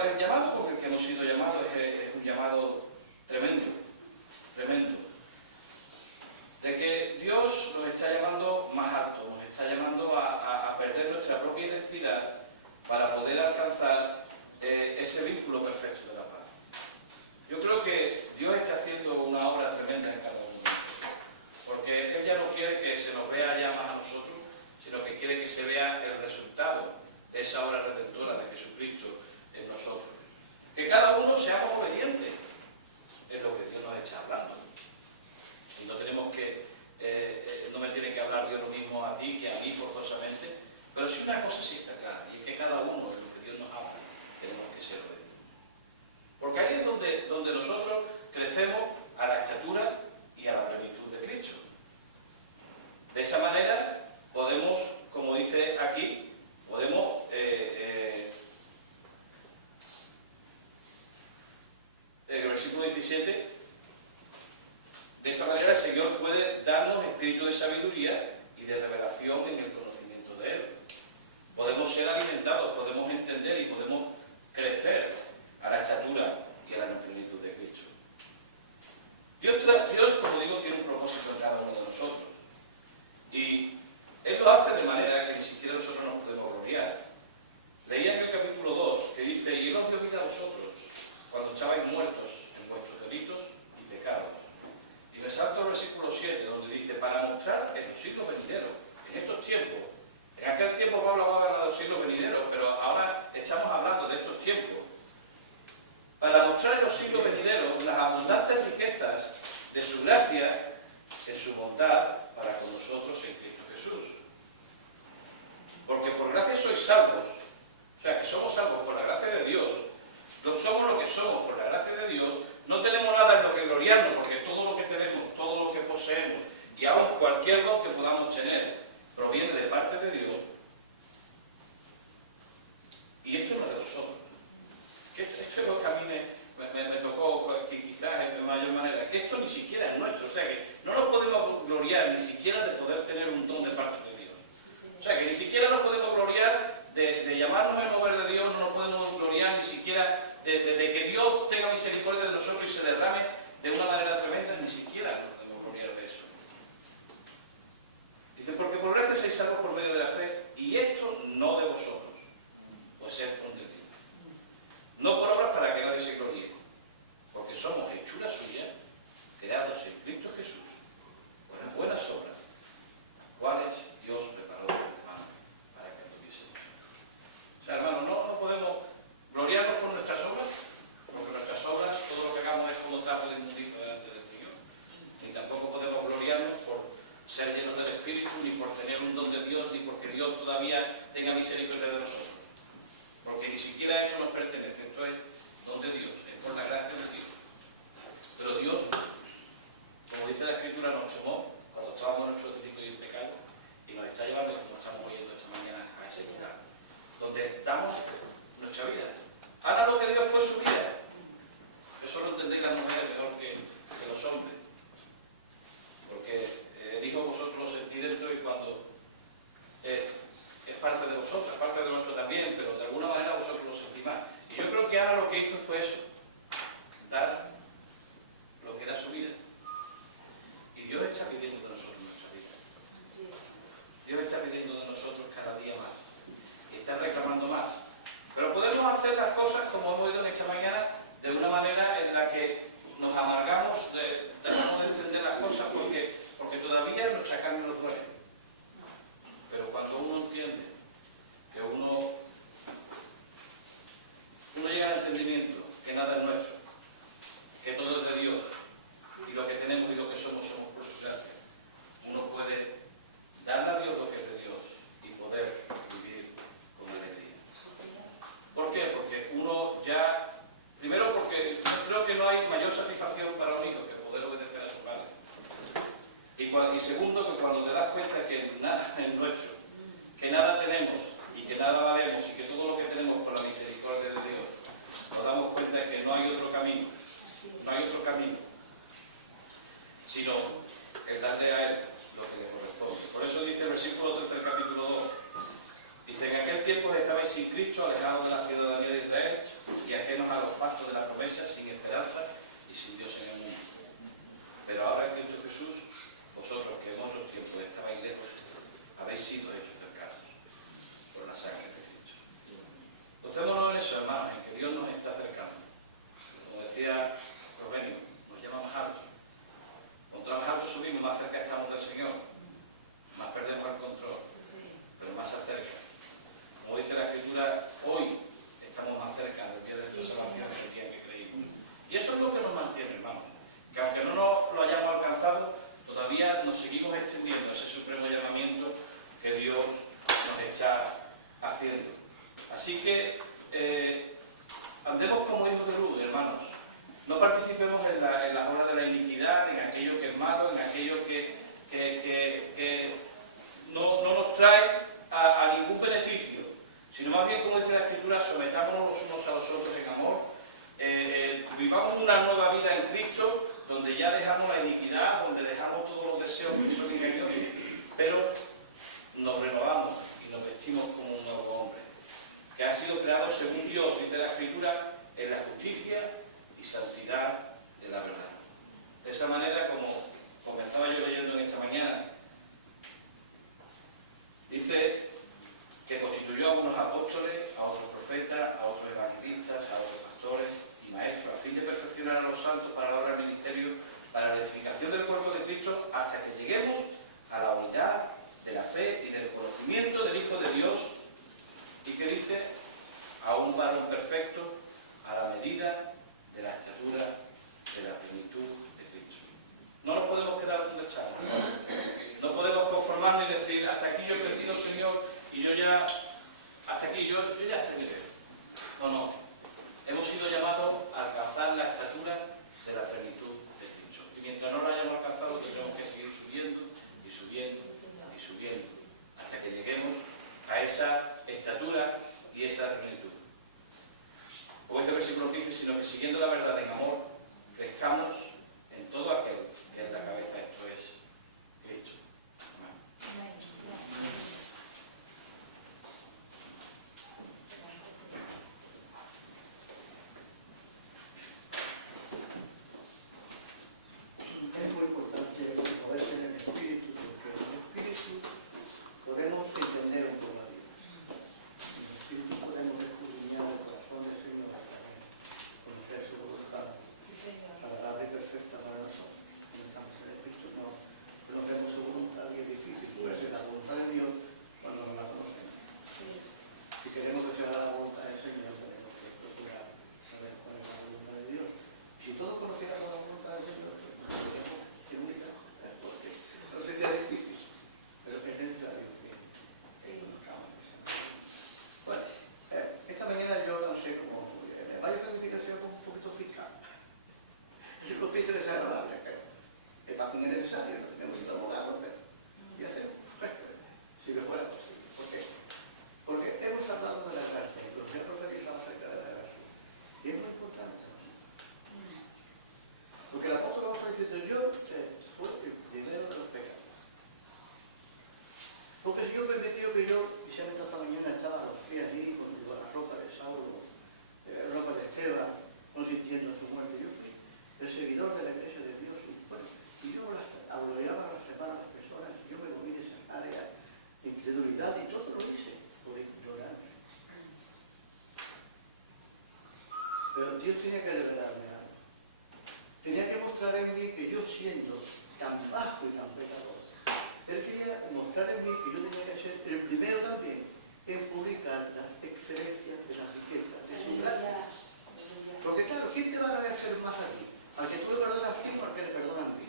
el llamado por el que hemos sido llamados es un llamado tremendo, tremendo. De que Dios nos está llamando más alto, nos está llamando a perder nuestra propia identidad para poder alcanzar ese vínculo perfecto de la paz. Yo creo que Dios está haciendo una obra tremenda en cada uno, porque Él ya no quiere que se nos vea ya más a nosotros, sino que quiere que se vea el resultado de esa obra redentora de Jesucristo en nosotros. Que cada uno seamos obedientes en lo que Dios nos está hablando. Y no tenemos que, no me tiene que hablar Dios lo mismo a ti que a mí forzosamente, pero sí una cosa sí está clara, y es que cada uno de lo que Dios nos habla tenemos que ser obedientes. Porque ahí es donde nosotros crecemos a la estatura y a la plenitud de Cristo. De esa manera podemos, como dice aquí, podemos en el versículo 17, de esa manera el Señor puede darnos espíritu de sabiduría y de revelación en el conocimiento de Él. Podemos ser alimentados, podemos entender y podemos crecer a la estatura y a la plenitud de Cristo. Dios, como digo, tiene un propósito en cada uno de nosotros. Y Él lo hace de manera que ni siquiera nosotros nos podemos gloriar. Leía en el capítulo 2 que dice: y Él os dio vida a vosotros cuando estabais muertos en vuestros delitos y pecados. Y resalto el versículo 7, donde dice: para mostrar en los siglos venideros, en estos tiempos. En aquel tiempo Pablo hablaba de los siglos venideros, pero ahora estamos hablando de estos tiempos. Para mostrar en los siglos venideros las abundantes riquezas de su gracia en su bondad para con nosotros en Cristo Jesús. Porque por gracia sois salvos, o sea que somos salvos por la gracia de Dios, no somos lo que somos por la gracia de Dios, no tenemos nada en lo que gloriarnos, porque todo lo que tenemos, todo lo que poseemos, y aún cualquier don que podamos tener, proviene de parte de Dios. Y esto no es de nosotros. Esto es lo que a mí me tocó quizás en mayor manera, que esto ni siquiera es nuestro, o sea que no nos podemos gloriar ni siquiera de poder tener un don de parte de Dios. O sea que ni siquiera nos podemos gloriar de llamarnos el mover de Dios, no nos podemos gloriar ni siquiera de que Dios tenga misericordia de nosotros y se derrame de una manera tremenda, ni siquiera nos podemos gloriar de eso. Dice: porque por gracia sois salvos por medio de la fe, y esto no de vosotros, pues es don de Dios. No por obras para que nadie se gloríe, porque somos hechura suya, creados en Cristo Jesús, por las buenas obras, cuales Dios preparó de antemano para que anduviésemos. O sea, hermanos, no podemos gloriarnos por nuestras obras, porque nuestras obras, todo lo que hagamos es como trapo de inmundicia delante del Señor. Ni tampoco podemos gloriarnos por ser llenos del Espíritu, ni por tener un don de Dios, ni porque Dios todavía tenga misericordia de nosotros. Porque ni siquiera esto nos pertenece, esto es don de Dios, es por la gracia de Dios. Pero Dios, como dice la Escritura, nos tomó cuando estábamos en nuestro delito y en pecado, y nos está llevando, como estamos oyendo esta mañana, a ese lugar, donde damos nuestra vida. Ahora lo que Dios fue su vida. Eso lo entendéis las mujeres mejor que los hombres. Porque dijo: vosotros lo sentí dentro, y cuando es parte de vosotros, parte de nosotros también, pero de alguna manera vosotros lo sentís más. Y yo creo que ahora lo que hizo fue eso, dar lo que era su vida. Y Dios está pidiendo de nosotros nuestra vida. Dios está pidiendo de nosotros cada día más. Y está reclamando más. Pero podemos hacer las cosas, como hemos oído en esta mañana, de una manera en la que nos amargamos, dejamos de entender las cosas porque todavía nuestra carne nos duele. Pero cuando uno entiende que uno llega al entendimiento que nada es nuestro, que todo es de Dios, y lo que tenemos y lo que somos por su gracia, uno puede darle a Dios lo que es de Dios y poder vivir con alegría. ¿Por qué? Porque uno ya, primero porque nada valemos y que todo lo que tenemos por la misericordia de Dios, nos damos cuenta de que no hay otro camino, sino el darle a Él lo que le corresponde. Por eso dice el versículo 13 del capítulo 2, dice: en aquel tiempo estabais sin Cristo, alejados de la ciudadanía de Israel y ajenos a los pactos de la promesa, sin esperanza y sin Dios en el mundo. Pero ahora en Cristo Jesús, vosotros que en otros tiempos estabais lejos, habéis sido hechos cercanos por la sangre de Cristo. Concémonos en eso, hermanos, en que Dios nos está acercando. Como decía Robenio, nos llama más alto. Contra más alto subimos, más cerca estamos del Señor. Más perdemos el control, pero más se acerca. Como dice la Escritura, hoy estamos más cerca del día de nuestra salvación que el día que creímos. Y eso es lo que nos mantiene, hermanos. Que aunque no lo hayamos alcanzado, todavía nos seguimos extendiendo a ese supremo llamamiento que Dios nos está haciendo. Así que andemos como hijos de luz, hermanos. No participemos en las obras de la iniquidad, en aquello que es malo, en aquello que no nos trae a ningún beneficio, sino más bien, como dice la Escritura, sometámonos los unos a los otros en amor, vivamos una nueva vida en Cristo, donde ya dejamos la iniquidad, donde dejamos todos los deseos que son engañosos, pero nos renovamos y nos vestimos como un nuevo hombre, que ha sido creado según Dios, dice la Escritura, en la justicia y santidad de la verdad. De esa manera, como comenzaba yo leyendo en esta mañana, dice que constituyó a unos apóstoles, a otros profetas, a otros evangelistas, a otros pastores y maestros, a fin de perfeccionar a los santos para la obra del ministerio, para la edificación del cuerpo de Cristo, hasta que lleguemos a la unidad de la fe y del conocimiento del Hijo de Dios, y que dice, a un varón perfecto, a la medida de la estatura de la plenitud de Cristo. No nos podemos quedar donde estamos. No podemos conformarnos y decir, hasta aquí yo he crecido, Señor, y yo ya, hasta aquí, yo ya estoy. No. Hemos sido llamados a alcanzar la estatura de la plenitud de Cristo. Y mientras no lo hayamos alcanzado, tendremos que seguir subiendo y subiendo y subiendo, hasta que lleguemos a esa estatura y esa plenitud. Como dice el versículo 15, sino que siguiendo la verdad en amor, crezcamos en todo aquel que es la cabeza, esto es Cristo. Amén. Es muy importante moverse en el Espíritu, porque en el Espíritu podemos entender un poco la vida. En el Espíritu podemos escudriñar el corazón del Señor para conocer su voluntad, para darle perfecta para nosotros. Estamos en el Espíritu, no conocemos su voluntad y es difícil poder ser la voluntad de Dios cuando no la conocemos. Si queremos que sea la voluntad del Señor, tenemos que procurar saber cuál es la voluntad de Dios. Si todos conociéramos la voluntad del Señor, pues no seríamos genuinas, porque no sería difícil, pero es necesario que conozcamos el Señor. Bueno, esta mañana yo lancé como varias planificaciones como un poquito fiscal. Yo lo que hice desagradable, que también es necesario, no hemos sido abogados, pero y hacemos, si me fuera posible. ¿Por qué? Porque hemos hablado de la gracia, y los he profetizado acerca de la gracia. Y es muy importante, ¿no? Porque el apóstol va diciendo, yo fui el primero de los pecados. Porque si yo permitió que yo, especialmente esta mañana, estaba a los pies allí con la ropa de Saulo, la ropa de Esteban, consintiendo su muerte, yo fui el seguidor de la iglesia de Dios. Y bueno, y yo gloriaba, blasfemaba a las personas, yo me moví de esa área de incredulidad y todo lo hice por ignorancia. Pero Dios tenía que revelarme algo. Tenía que mostrar en mí que yo, siendo tan bajo y tan pecador, Él quería mostrar en mí que yo tenía que ser el primero también en publicar las excelencias de las riquezas de su gracia. Porque claro, ¿quién te va a agradecer más a ti? Al que tú le perdonas 100 o al que le perdonas 1000.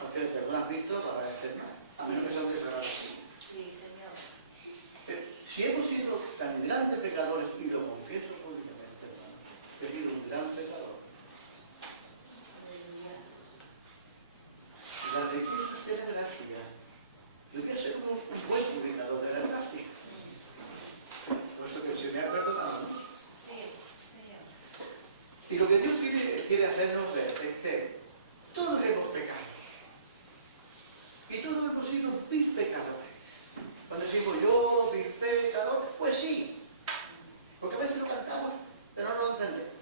Al que le perdonas 1000 te va a agradecer más, a menos que sea un desagradable. Sí, Señor. Si hemos sido tan grandes pecadores, y lo confieso públicamente, hermano, he sido un gran pecador. Las riquezas de la gracia, yo voy a ser un buen publicador de la gracia. que sí. Porque a veces lo cantamos, pero no lo entendemos.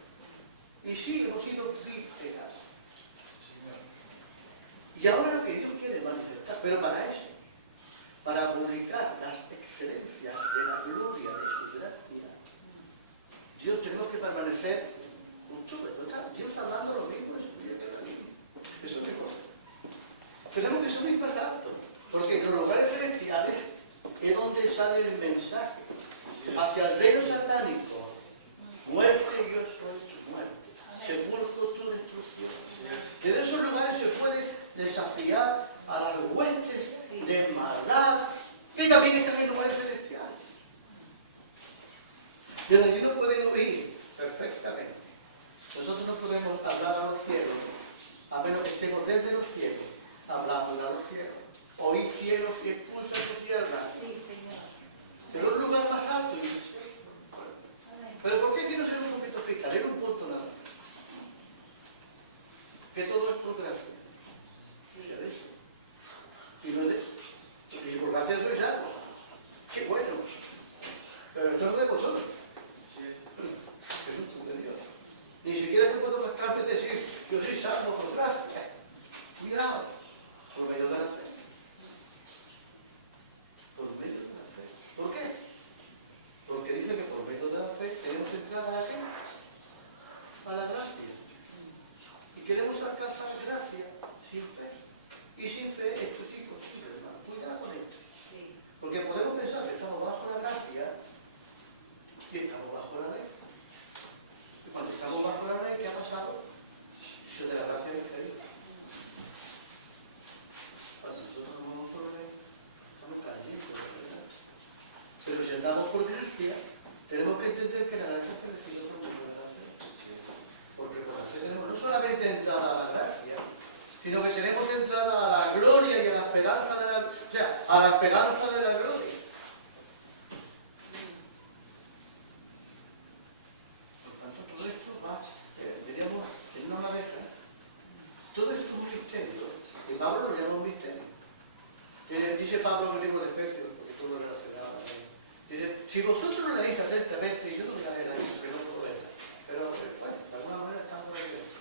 Y sí, hemos sido cristianos. Y ahora lo que Dios quiere manifestar, pero para eso, para publicar las excelencias de la gloria de su gracia, Dios tenemos que permanecer justo, ¿verdad? Dios hablando lo mismo, eso es lo mismo. Eso es cosa. Tenemos que subir más alto, porque en los lugares celestiales es donde sale el mensaje hacia el reino satánico. Muerte, yo soy tu muerte. Sepulcro, tu destrucción. Desde esos lugares se puede desafiar a las huestes de maldad que también están en lugares celestiales. Desde allí no pueden oír perfectamente. Nosotros no podemos hablar a los cielos, a menos que estemos desde los cielos, hablando a los cielos. Oí cielos y expulsa tu tierra. Sí, Señor. Pero un lugar más alto. Pero ¿por qué quiero ser un poquito fiscal? Era un punto nada más. Que todo es por gracia. Sí. ¿Sabes? Y no es de eso. Y por gracia soy salvo. Qué bueno. Pero esto no es de vosotros. Es un punto de Dios. Ni siquiera yo puedo bastante decir, yo soy salvo por gracia. Cuidado. Por medio de la fe. Por medio de la fe. ¿Por qué? Porque dice que por medio de la fe tenemos entrada a qué? A la gracia. Y queremos alcanzar la gracia sin fe. Y sin fe esto es imposible, hermano. Cuidado con esto. Sí. Porque podemos pensar que estamos bajo la gracia y estamos bajo la ley. Y cuando estamos bajo la ley, ¿qué ha pasado? Eso de la gracia de Cristo. Cuando nosotros nos vamos por la ley, estamos cayendo, ¿verdad? Pero si andamos por gracia, tenemos que entender que la gracia se recibe por medio de la fe. Porque por la fe tenemos no solamente entrada a la gracia, sino que tenemos entrada a la gloria y a la esperanza de la, o sea, a la esperanza de la gloria. Por tanto, todo esto va, diríamos, en una madeja. Todo esto es un misterio, y Pablo lo llama un misterio. Dice Pablo en el libro de Efesios, porque todo lo relacionado a él. Dice, si vosotros lo leéis atentamente, yo no voy a leer ahí, porque no puedo leer, pero bueno, de alguna manera están por ahí dentro.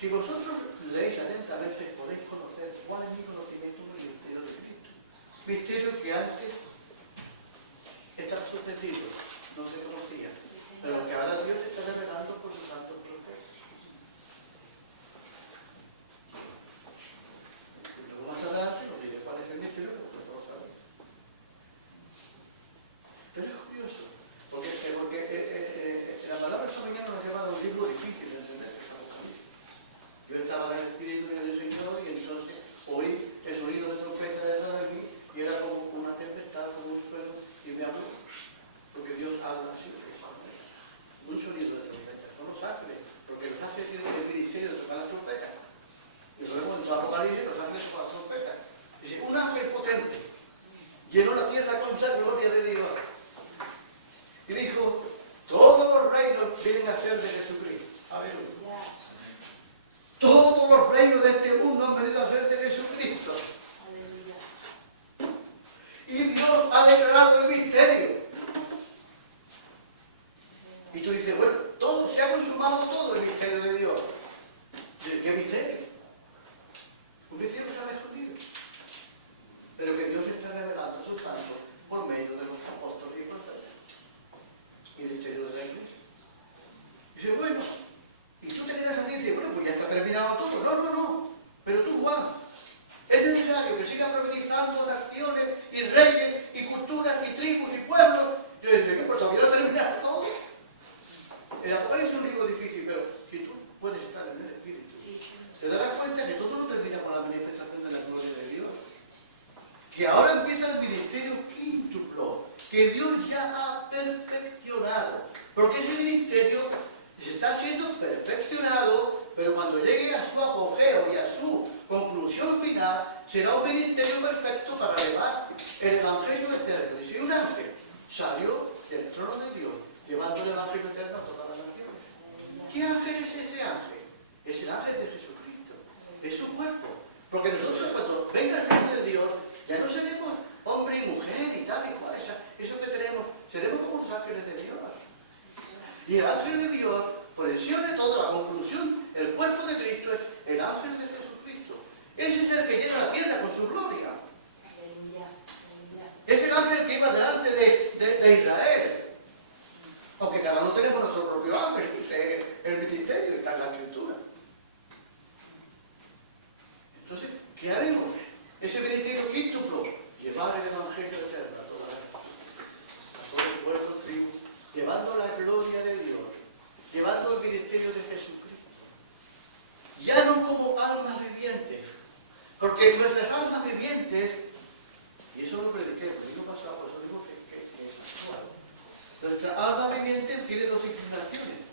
Si vosotros leéis atentamente, podéis conocer cuál es mi conocimiento del misterio de Cristo. Misterio que antes estaba suspendido, no se conocía, pero que ahora Dios está revelando por sus santos profetas. Luego más adelante nos diré cuál es el misterio, porque todos saben. Pero es curioso, porque la palabra esta mañana nos lleva a un libro difícil de entender. Yo estaba en el Espíritu del Señor y entonces oí el sonido de trompeta detrás de mí y era como una tempestad, como un trueno, y me habló. Porque Dios habla así, un sonido de trompeta. Son los ángeles, porque los ángeles tienen el ministerio de tocar las trompetas. Y luego en Apocalipsis los ángeles tocan las trompetas. Dice, un ángel potente llenó la tierra con la gloria de Dios. Y dijo, todos los reinos vienen a ser de Jesucristo. Aleluya. Todos los reinos de este mundo han venido a ser de Jesucristo. Aleluya. Y Dios ha declarado el misterio. Y tú dices, bueno, todo se ha consumado, todo el misterio de Dios. ¿Qué misterio? Un misterio que estaba escondido. Pero que Dios está revelando a sus santos por medio de los apóstoles y profetas. Y el misterio de la iglesia. Dice, bueno, y tú te quedas así y dices, bueno, pues ya está terminado todo. No. Pero tú, Juan, es necesario que sigan profetizando naciones y reyes y culturas y tribus y pueblos. Yo decía, pues todavía no ha terminado todo. El Apocalipsis es un libro difícil, pero si tú puedes estar en el Espíritu, te darás cuenta que todo no termina con la manifestación de la gloria de Dios. Que ahora empieza el ministerio quíntuplo, que Dios ya ha perfeccionado. Porque ese ministerio se está siendo perfeccionado, pero cuando llegue a su apogeo y a su conclusión final, será un ministerio perfecto para elevar el Evangelio eterno. Y si un ángel salió del trono de Dios, llevando el Evangelio eterno a todas las naciones. ¿Qué ángel es ese ángel? Es el ángel de Jesucristo, es su cuerpo. Porque nosotros cuando venga el reino de Dios, ya no seremos hombre y mujer y tal y cual. Eso que tenemos, ángeles de Dios. Y el ángel de Dios, por encima de todo, la conclusión, el cuerpo de Cristo es el ángel de Jesucristo. Ese es el que llena la tierra con su gloria. Es el ángel que iba delante de Israel. Aunque cada uno tenemos nuestro propio ángel, dice el ministerio, está en la escritura. Entonces, ¿qué haremos? Ese ministerio quíntuplo, llevar el evangelio eterno a todo el pueblo, tribu, llevando la gloria de Dios, llevando el ministerio de Jesucristo. Ya no como almas vivientes, porque nuestras almas vivientes, y eso lo prediqué, porque no pasaba, por eso digo que es actual. Nuestra alma viviente tiene dos inclinaciones,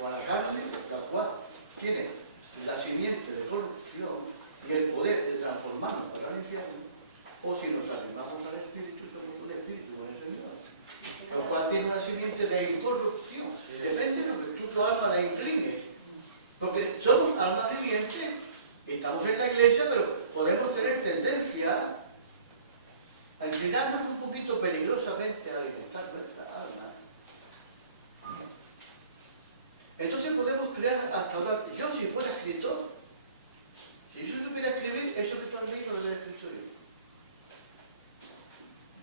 o a la carne, la cual tiene la simiente de corrupción y el poder de transformarnos para el infierno, o si nos arrimamos al Espíritu, somos un Espíritu con el Señor, lo cual tiene una simiente de incorrupción. Depende de lo que tú tu alma la inclines, porque somos almas vivientes, estamos en la iglesia, pero podemos tener tendencia a inclinarnos un poquito peligrosamente a alimentar nuestra alma. Entonces podemos crear hasta ahora. Yo, si fuera escritor, si yo supiera escribir, eso que tú has leído lo hubiera escrito yo.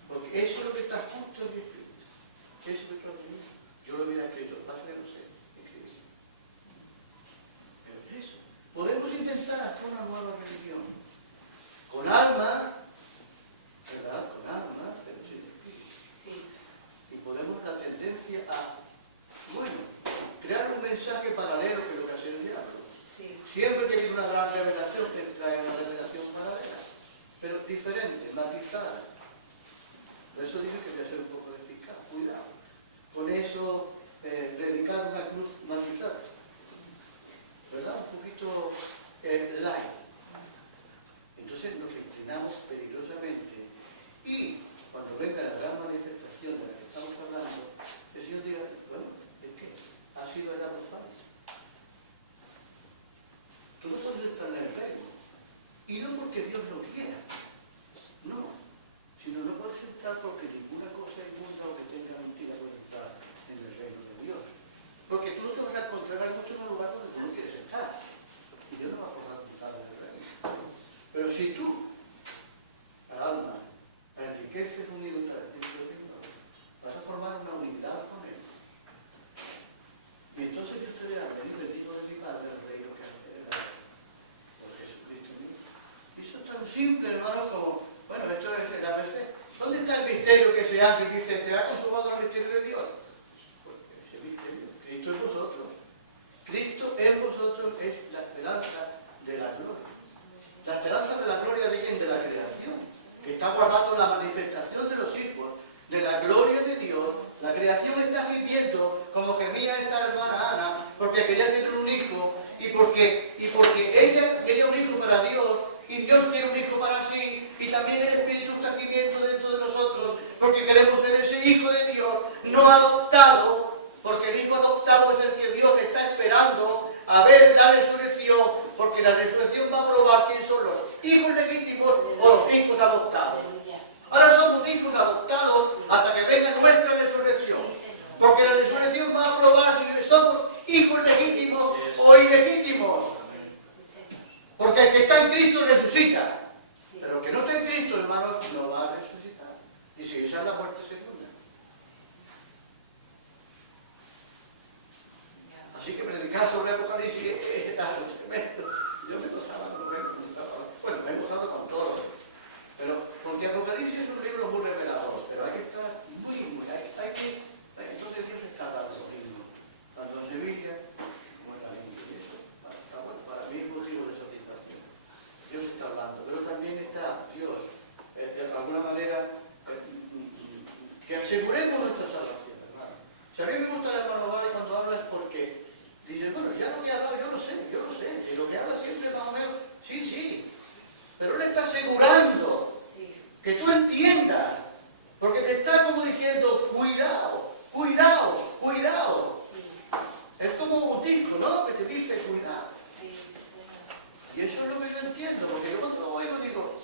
Porque eso es lo que está justo en mi espíritu. Eso que tú has leído, yo lo hubiera escrito. Más que no sé escribir. Pero eso. Podemos intentar hasta una nueva religión. Con alma, ¿verdad? Con alma, pero sin espíritu. Sí. Y podemos la tendencia a, bueno, crear un mensaje paralelo que es lo que hace el diablo. Sí. Siempre que tiene una gran revelación, que trae una revelación paralela, pero diferente, matizada. Por eso dije que voy a ser un poco eficaz, cuidado. Con eso, predicar una cruz matizada, ¿verdad? Un poquito light. Entonces nos inclinamos peligrosamente y cuando venga la gran manifestación de la que estamos hablando, el Señor diga, bueno, es que ha sido el lado falso. Tú no puedes estar en el reino. Y no porque Dios lo quiera, no, sino no puedes entrar porque ninguna cosa inmunda o que tenga mentira puede entrar en el reino de Dios. Porque tú no te vas a encontrar en muchos lugares donde tú no quieres estar. Y Dios no va a formar entrar en el reino. Pero si tú, alma, enriqueces unido al Espíritu de Dios, vas a formar una unidad con Él. Y entonces yo te diré, bendito de mi Padre, el reino que has heredado por Jesucristo mismo. Y eso es tan simple, hermano, como, bueno, esto es el ABC. ¿Dónde está el misterio que ese ángel dice, se ha consumado el misterio de Dios? Pues ese misterio, Cristo en vosotros. Cristo en vosotros es la esperanza de la gloria. La esperanza de la gloria de quién? De la creación, que está guardando la manifestación de los hijos, de la gloria de Dios. La creación está viviendo como gemía esta hermana Ana, porque quería tener un hijo, y porque ella quería un hijo para Dios, y Dios quiere un hijo para sí, y también el Espíritu está viviendo dentro de nosotros, porque queremos ser ese hijo de Dios, no adoptado, porque el hijo adoptado es el que Dios está esperando a ver la resurrección, porque la resurrección va a probar quién son los hijos legítimos o los hijos adoptados. Ahora somos hijos adoptados hasta que venga nuestra resurrección, porque la resurrección va a probar si somos hijos legítimos o ilegítimos. Porque el que está en Cristo resucita, pero el que no está en Cristo, hermano, no va a resucitar. Dice, esa es la muerte segunda. Así que predicar sobre Apocalipsis es algo tremendo. Yo me gozaba con lo que me gustaba. Bueno, me he gozado con todo. Pero, porque Apocalipsis es un libro muy revelador, pero hay que estar hay que, entonces Dios está dando lo mismo, tanto en Sevilla como en la India. Y eso, bueno, para mí es motivo de satisfacción. Dios está hablando, pero también está Dios, de alguna manera, que aseguremos nuestra salvación, hermano. Si a mí me gusta el hermano Vale cuando habla es porque dice, bueno, ya lo que ha hablado yo lo sé, y lo que habla siempre más o menos, sí, pero él está asegurando que tú entiendas, porque te está como diciendo, cuidado. Es como un disco, ¿no? Que te dice, cuidado. Y eso es lo que yo entiendo, porque yo cuando oigo digo,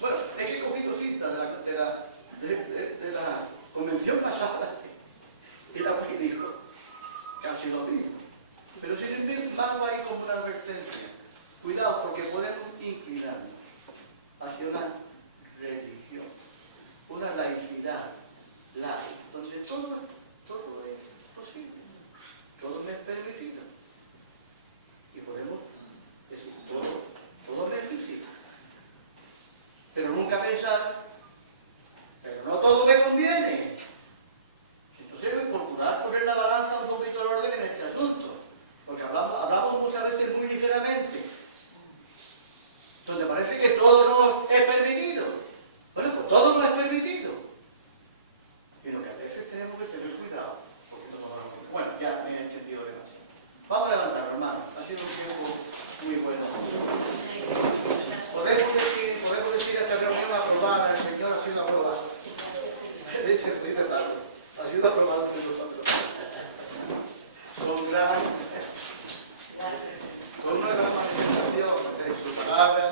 bueno, es que he cogido cinta de la convención pasada, casi lo mismo. Pero sin embargo hay como una advertencia. Cuidado, porque podemos inclinarnos hacia una religión, una laicidad laica, donde todo es posible, todo me es permitido. Y podemos decir, todo me es lícito. Pero nunca pensar, pero no todo me conviene. Entonces hay que procurar poner la balanza un poquito de orden en este asunto. Porque hablamos muchas veces muy ligeramente. Donde parece que todo nos es permitido. Bueno, pues todo nos es permitido. Y lo que a veces tenemos que tener cuidado. Porque no nos vamos a poner. Bueno, ya me he entendido demasiado. Vamos a levantarlo, hermano. Ha sido un tiempo muy bueno. Podemos decir esta reunión aprobada. El Señor ha sido aprobado. Dice Pablo. Ha sido aprobado por nosotros. Con una gran manifestación de su palabra.